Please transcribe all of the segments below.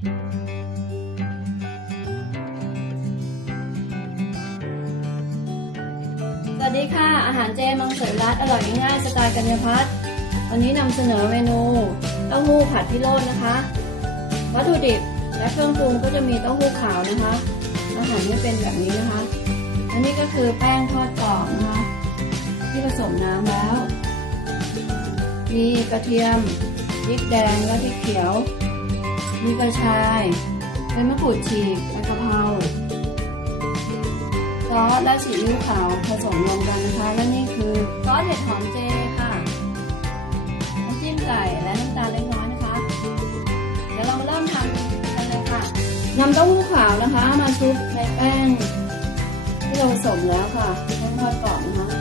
สวัสดีค่ะ อาหารเจมังสวิรัตอร่อยง่ายสไตล์กัญญพัฒน์วันนี้นำเสนอเมนูเต้าหู้ผัดพิโรจน์นะคะ วัตถุดิบและเครื่องปรุงก็จะมีเต้าหู้ขาวนะคะ อาหารที่เป็นแบบนี้นะคะ อันนี้ก็คือแป้งทอดกรอบนะคะ ที่ผสมน้ำแล้ว มีกระเทียมพริกแดงและพริกเขียว มีกระชายใบมะกรูดฉีกใบกะเพราซอสและซีอิ๊วขาวผสมรวมกันนะคะ และนี่คือซอสเห็ดหอมเจค่ะน้ำจิ้มไก่และน้ำตาลเล็กน้อยนะคะ เดี๋ยวเรามาเริ่มทำกันเลยค่ะนำเต้าหู้ขาวนะคะ มาชุบในแป้งที่เราผสมแล้วค่ะแป้ทอดกรอบนะคะ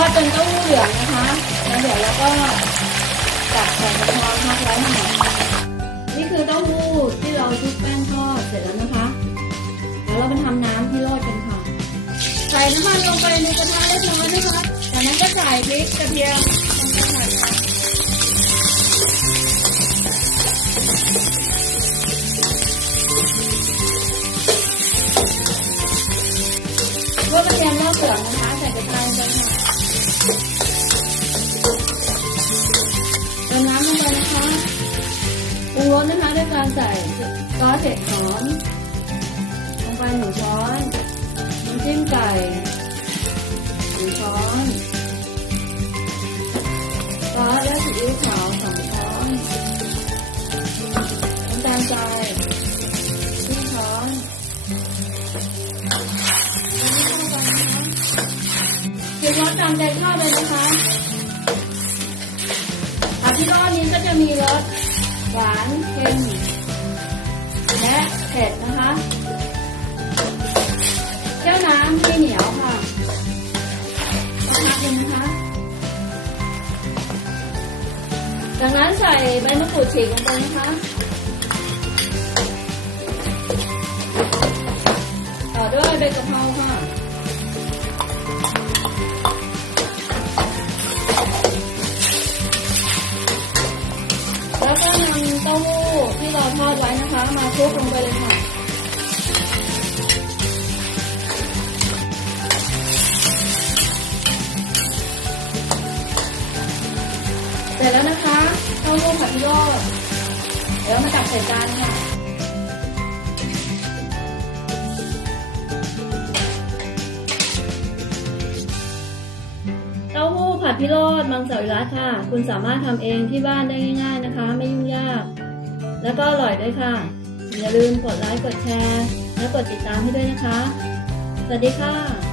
อดจนเต้าหู้เหลืองนะคะแล้วเดี๋ยวเราก็ตักใส่กระทะพักไว้ให้หน่อยนี่คือเต้าหู้ที่เราชุบแป้งทอดเสร็จแล้วนะคะเดี๋ยวเราไปทำน้ำที่โรยกันค่ะ ใส่น้ำมันลงไปในกระทะเล็กน้อยนะคะจากนั้นก็ใส่พริกกระเทียมลงไปผัดค่ะเมื่อกระเทียมริ่มเหลืองนะคะ ปรุงรสนะคะด้วยการใส่ซอสเผ็ดหอมลงไปหนึ่งช้อนน้ำจิ้มไก่หนึ่งช้อนซอสและซีอิ๊วขาวสองช้อนน้ำตาลทรายครึ่งช้อนคือรสตามใจชอบเลยนะคะ หวานเค็มและเผ็ดนะคะแก้วน้ำที่เหนียวค่ะสักกหนึงนะคะจากนั้นใส่ใบมะกรูดฉีกลงไปนะคะต่อด้วยใบกะเพราค่ะ ลุกลงไปเลยค่ะ เสร็จแล้วนะคะเต้าหู้ผัดพิโรสเดี๋ยวมาตักใส่จานค่ะเต้าหู้ผัดพิโรธมังสวิรัตค่ะ คุณสามารถทำเองที่บ้านได้ง่าย ๆนะคะ ไม่ยุ่งยาก แล้วก็อร่อยด้วยค่ะ อย่าลืมกดไลค์กดแชร์ และกดติดตามให้ด้วยนะคะ สวัสดีค่ะ